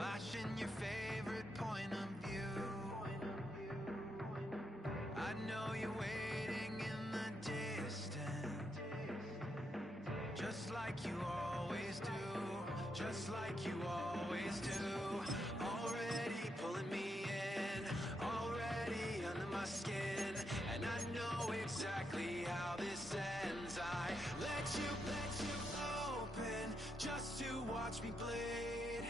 flashing your favorite point of view. I know you're waiting in the distance, just like you always do, just like you always do. Already pulling me in, already under my skin, and I know exactly how this ends. I let you open just to watch me bleed.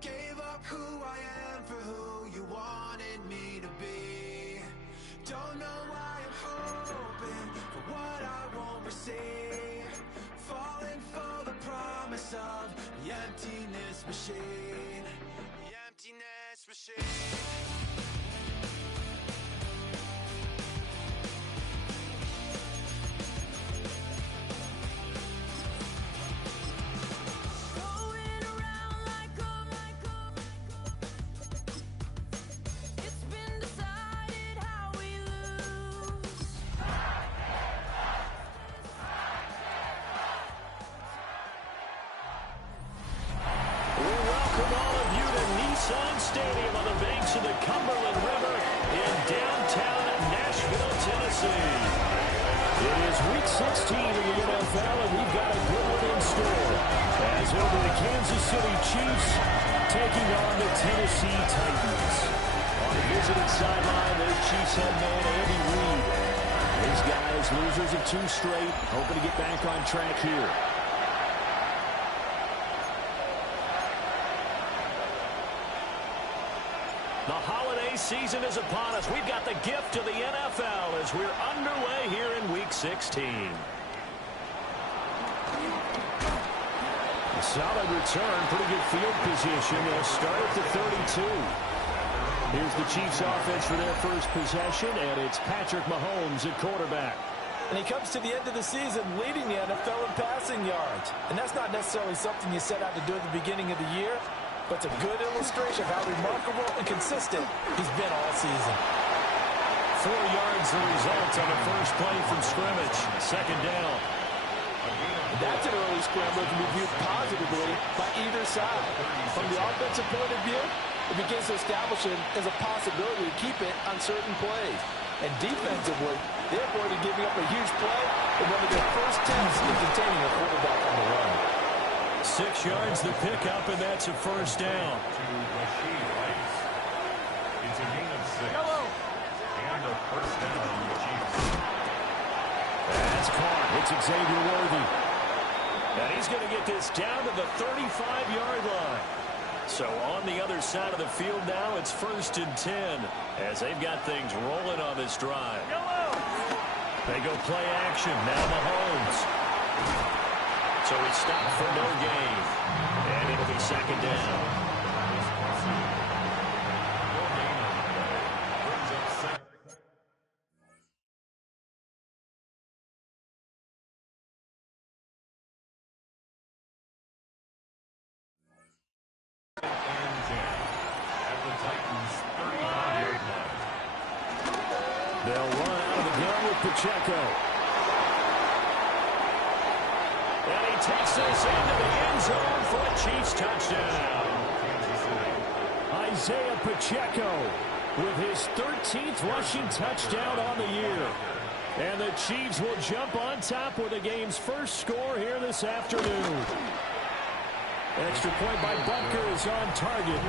Gave up who I am for who you wanted me to be. Don't know why I'm hoping for what I won't receive. Falling for the promise of the emptiness machine. The emptiness machine. Stadium on the banks of the Cumberland River in downtown Nashville, Tennessee. It is Week 16 in the NFL, and we've got a good one in store. As over the Kansas City Chiefs taking on the Tennessee Titans. On the visiting sideline, there's Chiefs head man Andy Reid. These guys, losers of 2 straight, hoping to get back on track here. The holiday season is upon us. We've got the gift of the NFL as we're underway here in Week 16. A solid return, pretty good field position. They'll start at the 32. Here's the Chiefs offense for their first possession, and it's Patrick Mahomes at quarterback. And he comes to the end of the season leading the NFL in passing yards. And that's not necessarily something you set out to do at the beginning of the year, but it's a good illustration of how remarkable and consistent he's been all season. 4 yards the result on the first play from scrimmage. Second down. That's an early scramble that can be viewed positively by either side. From the offensive point of view, it begins to establish it as a possibility to keep it on certain plays. And defensively, they avoided giving up a huge play in one of their first attempts in containing a quarterback on the run. 6 yards the pickup, and that's a first down. It's a gain of 6. And a first down on the Chiefs. That's caught. It's Xavier Worthy. And he's going to get this down to the 35-yard line. So on the other side of the field now, it's 1st and 10 as they've got things rolling on this drive. They go play action. Now Mahomes. So he stopped for no gain. And it'll be second down. They'll run out of the gun with Pacheco. And he takes this into the end zone for a Chiefs touchdown. Isaiah Pacheco with his 13th rushing touchdown on the year. And the Chiefs will jump on top with the game's first score here this afternoon. Extra point by Butker is on target.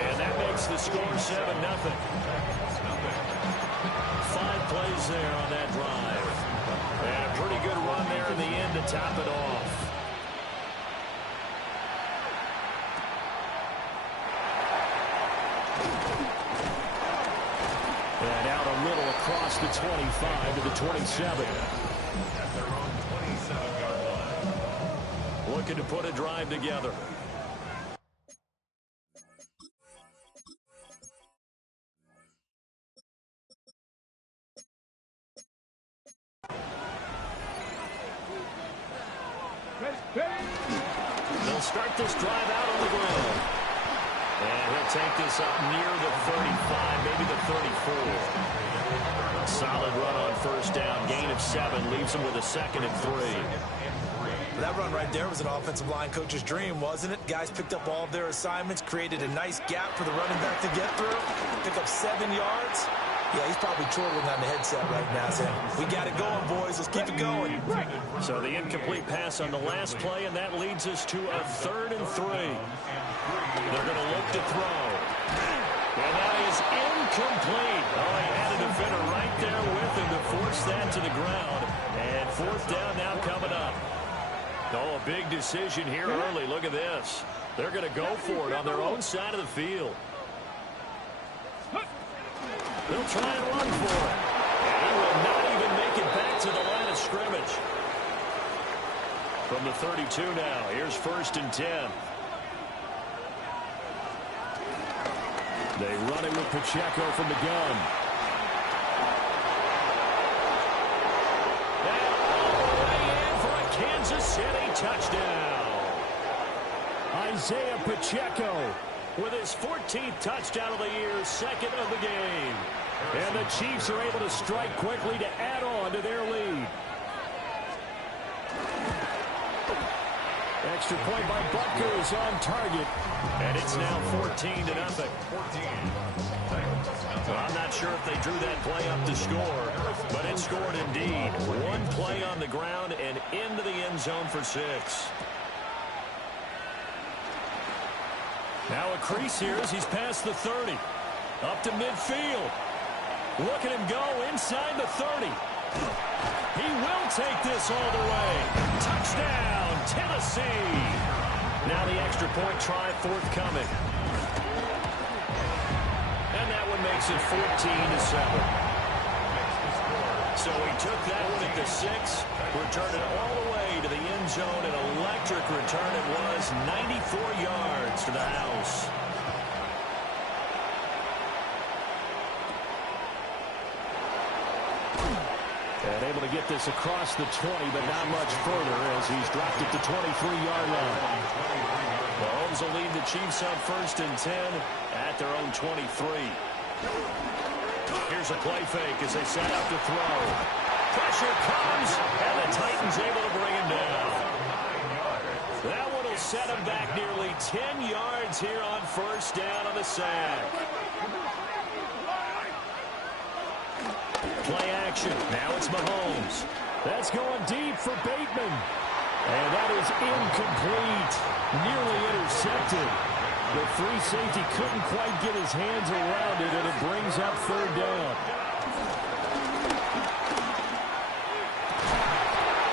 And that makes the score 7-0. 5 plays there on that drive. And a pretty good run there in the end to top it off. And out a little across the 25 to the 27. At their own 27-yard line. Looking to put a drive together. They'll start this drive out on the ground. And he'll take this up near the 35, maybe the 34. Solid run on first down. Gain of 7 leaves him with a 2nd and 3. That run right there was an offensive line coach's dream, wasn't it? Guys picked up all of their assignments, created a nice gap for the running back to get through, pick up 7 yards. Yeah, he's probably chortling on the headset right now saying, we got it going, boys. Let's keep it going. So the incomplete pass on the last play, and that leads us to a 3rd and 3. They're going to look to throw. And that is incomplete. Oh, he had a defender right there with him to force that to the ground. And 4th down now coming up. Oh, a big decision here early. Look at this. They're going to go for it on their own side of the field. They'll try and run for it. And he will not even make it back to the line of scrimmage. From the 32 now, here's 1st and 10. They run it with Pacheco from the gun. And all the way in for a Kansas City touchdown. Isaiah Pacheco with his 14th touchdown of the year, 2nd of the game. And the Chiefs are able to strike quickly to add on to their lead. Extra point by Butker is on target. And it's now 14-0. Well, I'm not sure if they drew that play up to score, but it scored indeed. 1 play on the ground and into the end zone for 6. Now a crease here as he's past the 30. Up to midfield. Look at him go inside the 30. He will take this all the way. Touchdown, Tennessee. Now the extra point try forthcoming. And that one makes it 14-7. So he took that one at the 6, returned it all the way to the end zone. An electric return it was, 94 yards to the house. And able to get this across the 20, but not much further as he's dropped it to 23-yard line. Mahomes will lead the Chiefs on 1st and 10 at their own 23. Here's a play fake as they set up to throw. Pressure comes, and the Titans able to bring him down. That one will set him back nearly 10 yards here on 1st down on the sack. Play action. Now it's Mahomes. That's going deep for Bateman. And that is incomplete. Nearly intercepted. The free safety couldn't quite get his hands around it, and it brings up 3rd down.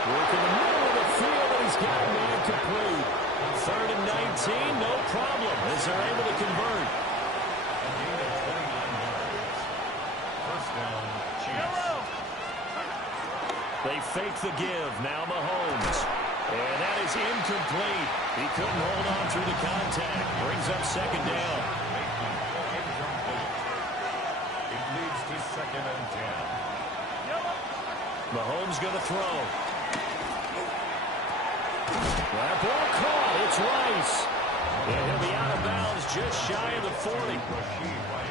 Work in the middle of the field, and he's got a man complete. 3rd and 19, no problem, as they're able to convert. They fake the give. Now Mahomes. And that is incomplete. He couldn't hold on through the contact. Brings up 2nd down. It leads to 2nd and 10. Mahomes going to throw. That ball caught. It's Rice. And he'll be out of bounds just shy of the 40.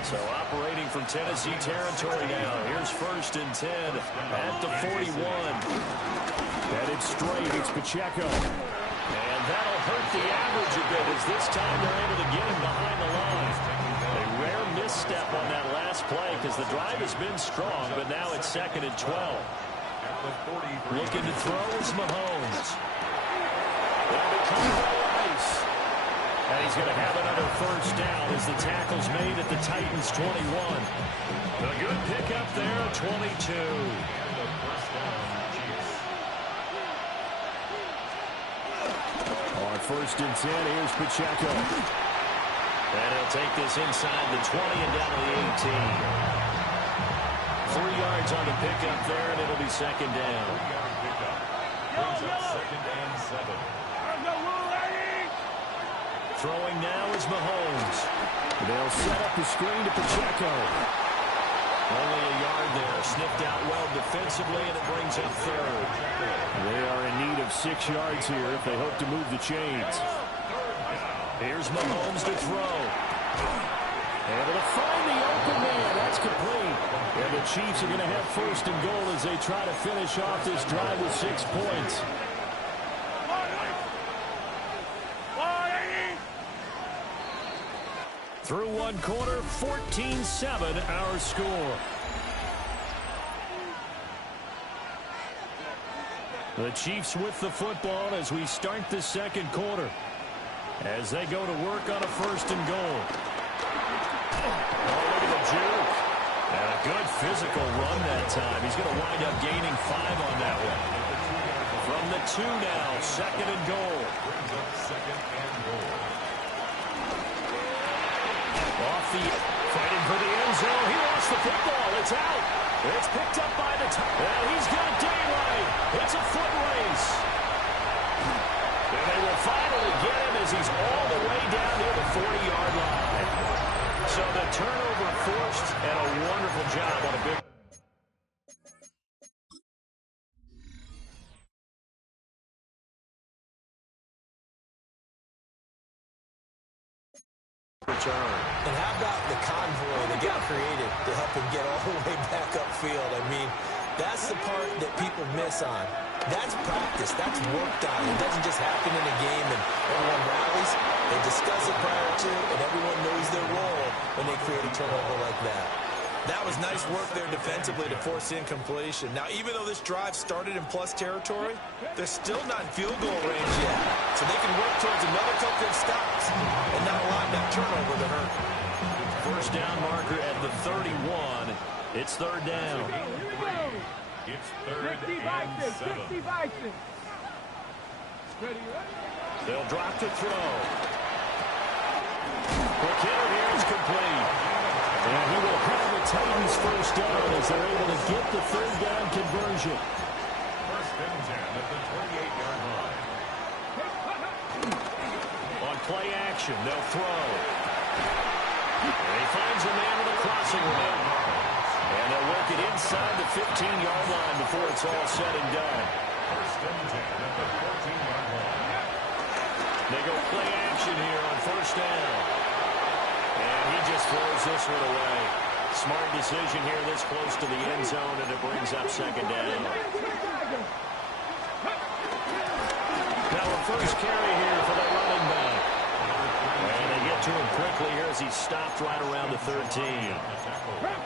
So operating from Tennessee territory now. Here's 1st and 10 at the 41. Headed straight. It's Pacheco. And that'll hurt the average a bit as this time they're able to get him behind the line. A rare misstep on that last play because the drive has been strong, but now it's 2nd and 12. Looking to throw is Mahomes. That'll be caught by Rice. And he's going to have another 1st down as the tackle's made at the Titans' 21. A good pickup there at 22. On 1st and 10, here's Pacheco. And he'll take this inside the 20 and down to the 18. 3 yards on the pickup there, and it'll be 2nd down. Brings up 2nd and 7. Throwing now is Mahomes. They'll set up the screen to Pacheco. Only a yard there. Sniffed out well defensively, and it brings up 3rd. They are in need of 6 yards here if they hope to move the chains. Here's Mahomes to throw. Able to find the open man. That's complete. And the Chiefs are going to have 1st and goal as they try to finish off this drive with 6 points. Through one quarter, 14-7 our score. The Chiefs with the football as we start the second quarter. As they go to work on a 1st and goal. Oh, look at the juke. And a good physical run that time. He's going to wind up gaining 5 on that one. From the 2 now, 2nd and goal. Off the, fighting for the end zone. He lost the football. It's out. It's picked up by the top. And he's got daylight. It's a foot race. And they will finally get him as he's all the way down near the 40-yard line. So the turnover forced and a wonderful job on a big return. And how about the convoy that got created to help him get all the way back upfield? I mean, that's the part that people miss on. That's practice. That's work done. It doesn't just happen in a game and everyone rallies. They discuss it prior to, and everyone knows their role when they create a turnover like that. That was nice work there defensively to force incompletion. Now, even though this drive started in plus territory, they're still not in field goal range yet. So they can work towards another couple of stops and not allow that turnover to hurt. First down marker at the 31. It's 3rd down. It's 3rd and 7. They'll drop to throw. Quick hitter here is complete. And he will have the Titans first down as they're able to get the 3rd down conversion. 1st and 10 at the 28-yard line. On play action, they'll throw. And he finds a man with a crossing route. And they'll work it inside the 15-yard line before it's all said and done. 1st and 10 at the 14-yard line. They go play action here on 1st down. And he just throws this one away. Smart decision here this close to the end zone, and it brings up 2nd down. Now a first carry here for the running back. And they get to him quickly here as he stopped right around the 13.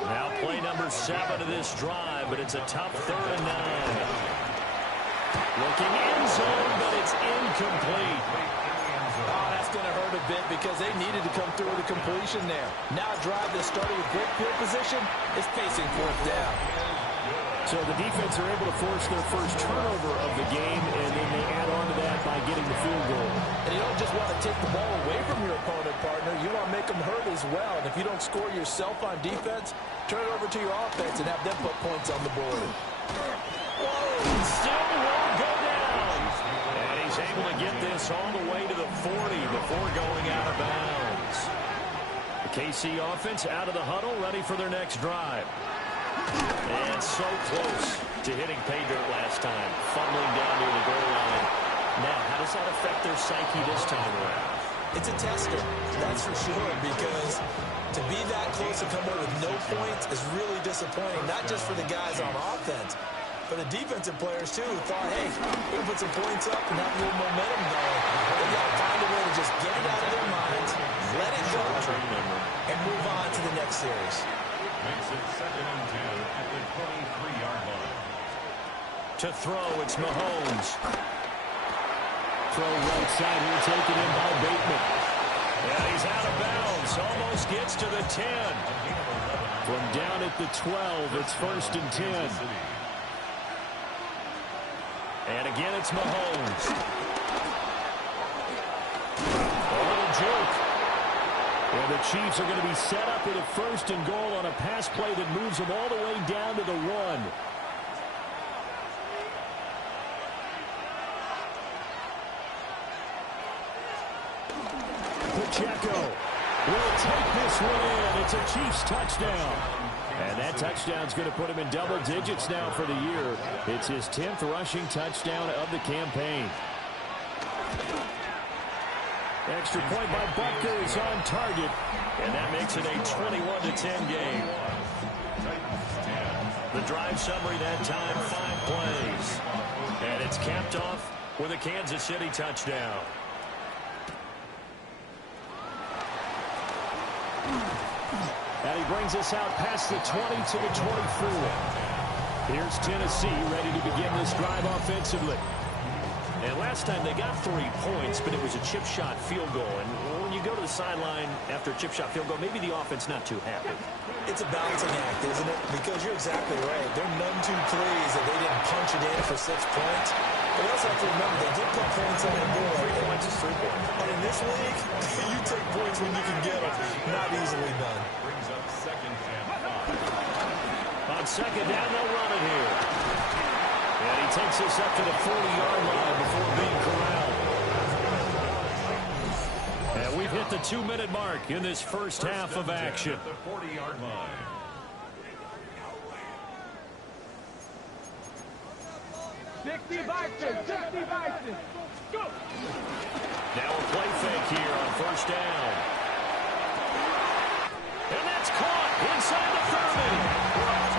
Now play number 7 of this drive, but it's a tough 3rd and 9. Looking end zone, but it's incomplete. Oh, that's going to hurt a bit because they needed to come through with a completion there. Now a drive that started with great field position is facing 4th down. So the defense are able to force their first turnover of the game, and then they add on to that by getting the field goal. And you don't just want to take the ball away from your opponent, partner. You want to make them hurt as well. And if you don't score yourself on defense, turn it over to your offense and have them put points on the board. Whoa, still won't go down. And he's able to get this all the way to the 40 before going out of bounds. The KC offense out of the huddle, ready for their next drive. And so close to hitting pay dirt last time, fumbling down near the goal line. Now, how does that affect their psyche this time around? It's a tester, that's for sure, because to be that close and come away with no points is really disappointing, not just for the guys on offense, but the defensive players, too, who thought, hey, we can put some points up and have a little momentum going. They got to find a way to just get it out of their minds, let it go, and move on to the next series. Makes it 2nd and 10 at the 23-yard line. To throw, it's Mahomes. Throw right side here, taken in by Bateman. And he's out of bounds, almost gets to the 10. From down at the 12, it's 1st and 10. And again, it's Mahomes. A little joke. And the Chiefs are going to be set up with a 1st and goal on a pass play that moves them all the way down to the 1. Pacheco will take this one in. It's a Chiefs touchdown. And that touchdown's going to put him in double digits now for the year. It's his 10th rushing touchdown of the campaign. Extra point by Butker is on target. And that makes it a 21-10 game. The drive summary that time, 5 plays. And it's capped off with a Kansas City touchdown. And he brings us out past the 20 to the 24. Here's Tennessee ready to begin this drive offensively. And last time they got 3 points, but it was a chip shot field goal. And when you go to the sideline after a chip shot field goal, maybe the offense not too happy. It's a balancing act, isn't it? Because you're exactly right. They're none too pleased that they didn't punch it in for 6 points. But we also have to remember they did put points on the board. 3 points is 3 points. And in this league, you take points when you can get them. Not easily done. Brings up second and 5. On second down, they'll run it here. And he takes us up to the 40-yard line before being corralled. And we've hit the 2-minute mark in this first half of action. At the 40-yard line. Now a play fake here on first down. And that's caught inside the 30.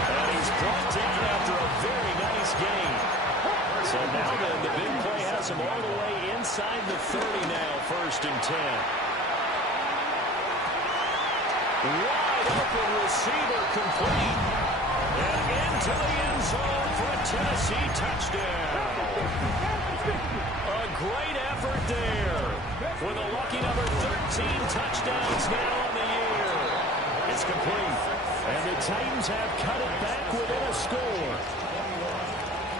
And he's brought down after a very nice gain. So now then, the big play has him all the way inside the 30 now, first and 10. Wide open receiver complete. And into the end zone for a Tennessee touchdown. A great effort there. With a lucky number 13 touchdowns now on the year. It's complete. And the Titans have cut it back within a score.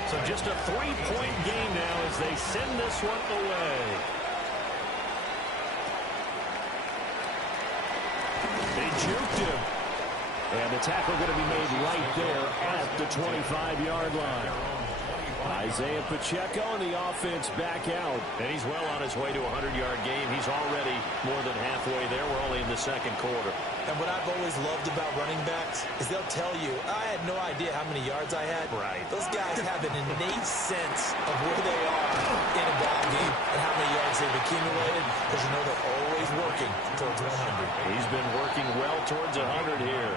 So just a 3-point game now as they send this one away. They juked him. And the tackle going to be made right there at the 25-yard line. Isaiah Pacheco and the offense back out. And he's well on his way to a 100-yard game. He's already more than halfway there. We're only in the second quarter. And what I've always loved about running backs is they'll tell you, I had no idea how many yards I had. Right. Those guys have an innate sense of where they are in a ball game and how many yards they've accumulated because you know they're always working towards 100. He's been working well towards 100 here.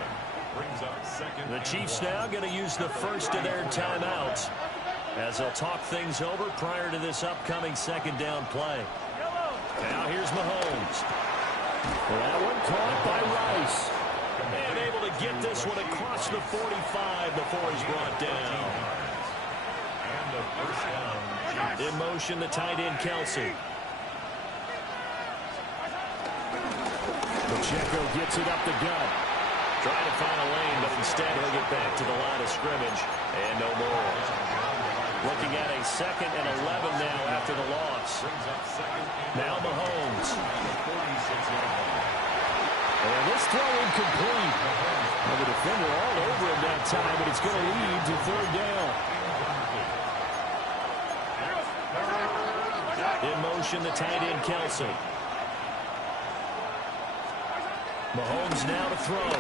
Brings up second. The Chiefs now going to use the first of their timeouts as they'll talk things over prior to this upcoming second down play. Now here's Mahomes. That one caught by Rice. And able to get this one across the 45 before he's brought down. And the first down. In motion, the tight end, Kelsey. Pacheco gets it up the gut. Trying to find a lane, but instead he'll get back to the line of scrimmage. And no more. Looking at a 2nd and 11 now after the loss. Now Mahomes. And this throw incomplete. And the defender all over him that time, but it's going to lead to 3rd down. In motion, the tight end, Kelsey. Mahomes now to throw.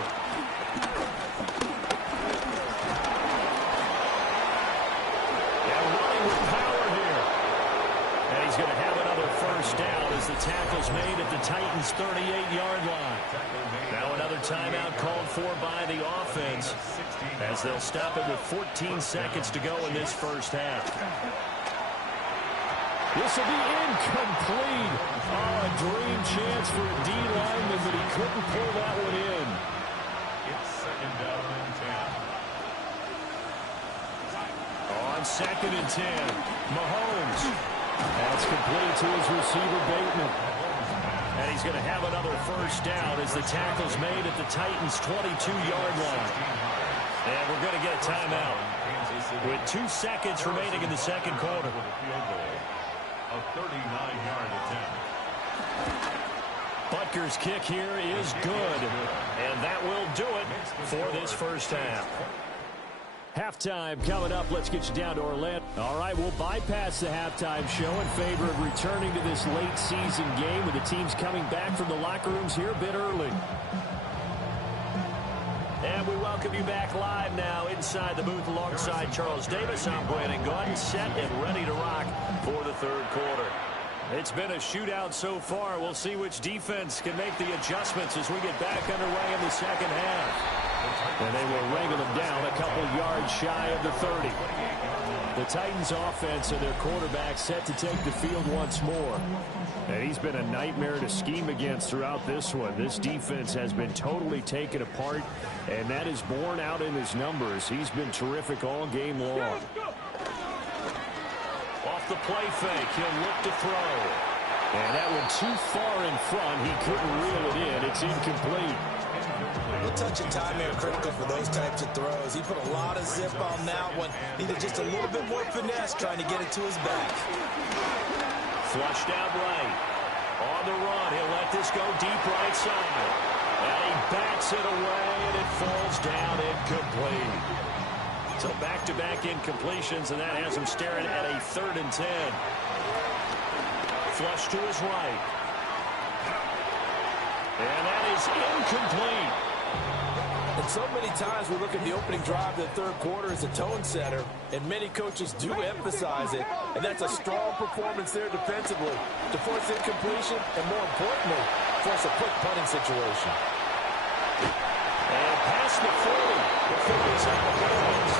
And running with power here. And he's going to have another first down as the tackle's made at the Titans' 38-yard line. Now another timeout called for by the offense as they'll stop it with 14 seconds to go in this first half. This will be incomplete. Oh, a dream chance for a D lineman, but he couldn't pull that one in. It's second down and 10. On 2nd and 10, Mahomes. That's complete to his receiver, Bateman. And he's going to have another first down as the tackle's made at the Titans' 22-yard line. And we're going to get a timeout with 2 seconds remaining in the second quarter. A 39-yard attempt. Butker's kick here is good. And that will do it for this first half. Halftime coming up. Let's get you down to Orlando. All right, we'll bypass the halftime show in favor of returning to this late season game with the teams coming back from the locker rooms here a bit early. And we welcome you back live now inside the booth alongside Charles Davis. I'm Brandon Gordon, set and ready to rock for the third quarter. It's been a shootout so far. We'll see which defense can make the adjustments as we get back underway in the second half. And they will wrangle them down a couple yards shy of the 30. The Titans offense and their quarterback set to take the field once more. And he's been a nightmare to scheme against throughout this one. This defense has been totally taken apart, and that is borne out in his numbers. He's been terrific all game long. Off the play fake, he'll look to throw. And that one too far in front. He couldn't reel it in. It's incomplete. A touch of time here critical for those types of throws. He put a lot of zip on that one. Needed just a little bit more finesse trying to get it to his back. Flushed out right. On the run, he'll let this go deep right side. And he bats it away, and it falls down incomplete. So back-to-back incompletions, and that has him staring at a 3rd and 10. Flush to his right. And that is incomplete. And so many times we look at the opening drive of the third quarter as a tone setter, and many coaches do emphasize it, and that's a strong performance there defensively to force incompletion and, more importantly, force a quick punting situation. And past the 40. The foot is out of bounds.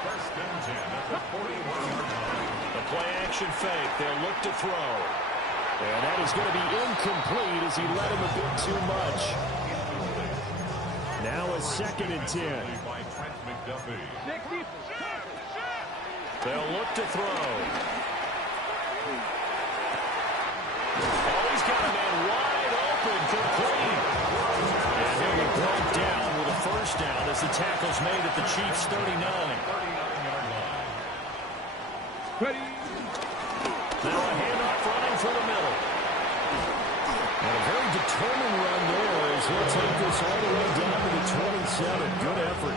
First and 10 at the 41-yard line. The play action fake. They'll look to throw. And that is going to be incomplete as he led him a bit too much. Now a 2nd and 10. By Trent McDuffie. They'll look to throw. Oh, he's got a man wide open, complete. And he'll be brought down with a first down as the tackle's made at the Chiefs' 39. 39-yard line. Ready. Now a handoff running for the middle. And a very determined run there as he'll take this all the way down to the 27. Good effort.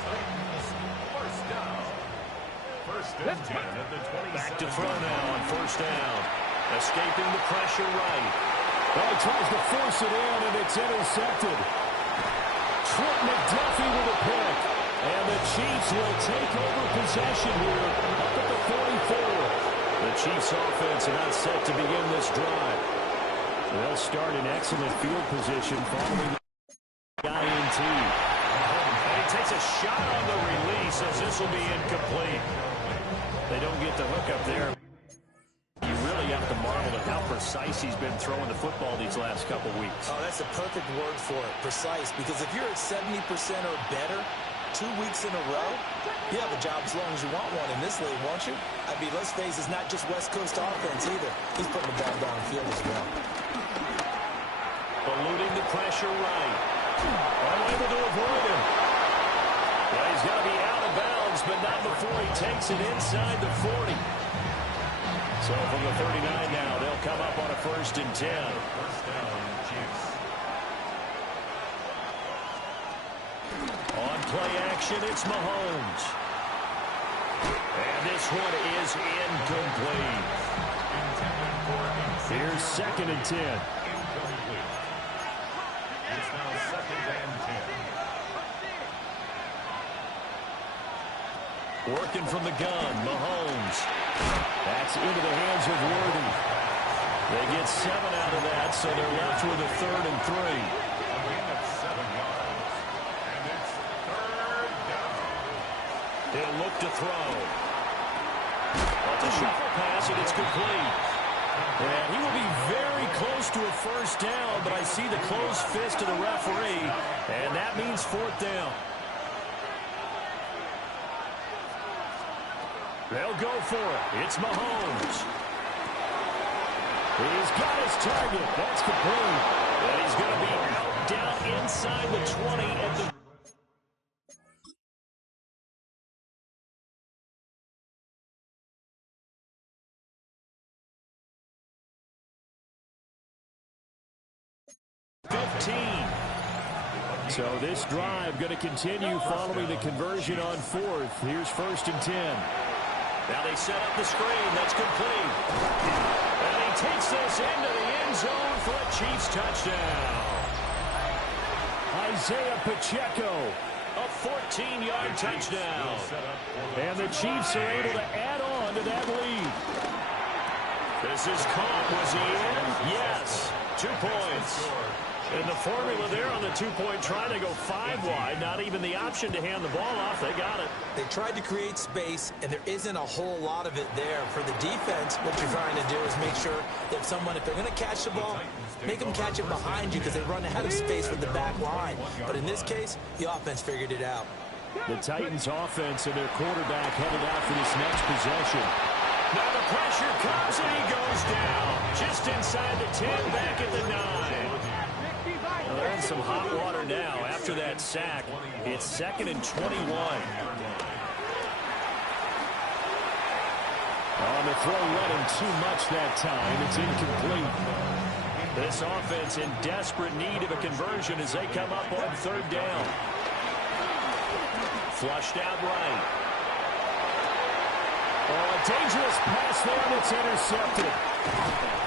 First down. First and 10 at the 27. Back to throw now on first down. Escaping the pressure right. Well, he tries to force it in, and it's intercepted. Trent McDuffie with a pick. And the Chiefs will take over possession here up at the 44. The Chiefs offense not set to begin this drive. They'll start in excellent field position following the INT. And he takes a shot on the release as this will be incomplete. They don't get the hook up there. You really have to marvel at how precise he's been throwing the football these last couple weeks. Oh, that's a perfect word for it, precise, because if you're at 70% or better 2 weeks in a row, you have a job as long as you want one in this league, won't you? I mean, let's face it, it's not just West Coast offense either. He's putting the ball downfield as well. Eluding the pressure right. Unable to avoid him. Well, he's got to be out of bounds, but not before he takes it inside the 40. So from the 39 now, they'll come up on a 1st and 10. First down, Chiefs. On play action, it's Mahomes. And this one is incomplete. Here's 2nd and 10. Incomplete. It's now 2nd and 10. Working from the gun, Mahomes. That's into the hands of Worthy. They get 7 out of that, so they're left with a 3rd and 3. A gain of 7 yards. And it's 3rd down. He'll look to throw. That's a shuffle pass, and it's complete. And he will be very close to a first down, but I see the closed fist of the referee, and that means 4th down. They'll go for it. It's Mahomes. He's got his target. That's complete. And he's going to be out down inside the 20 at the... So this drive going to continue following the conversion on 4th. Here's 1st and 10. Now they set up the screen. That's complete. And he takes this into the end zone for a Chiefs touchdown. Isaiah Pacheco A 14-yard touchdown. And the Chiefs are able to add on to that lead. This is caught. Was he in? Yes. 2 points. And the formula there on the two-point try to go 5 wide. Not even the option to hand the ball off. They got it. They tried to create space, and there isn't a whole lot of it there. For the defense, what you're trying to do is make sure that if they're going to catch the ball, make them catch it behind you because they run ahead of space with the back line. But in this case, the offense figured it out. The Titans offense and their quarterback headed out for this next possession. Now the pressure comes and he goes down. Just inside the 10, back at the 9. Well, they're in some hot water now after that sack. It's 2nd and 21. On the throw running too much that time. It's incomplete. This offense in desperate need of a conversion as they come up on 3rd down. Flushed out right. Oh, a dangerous pass there, and it's intercepted.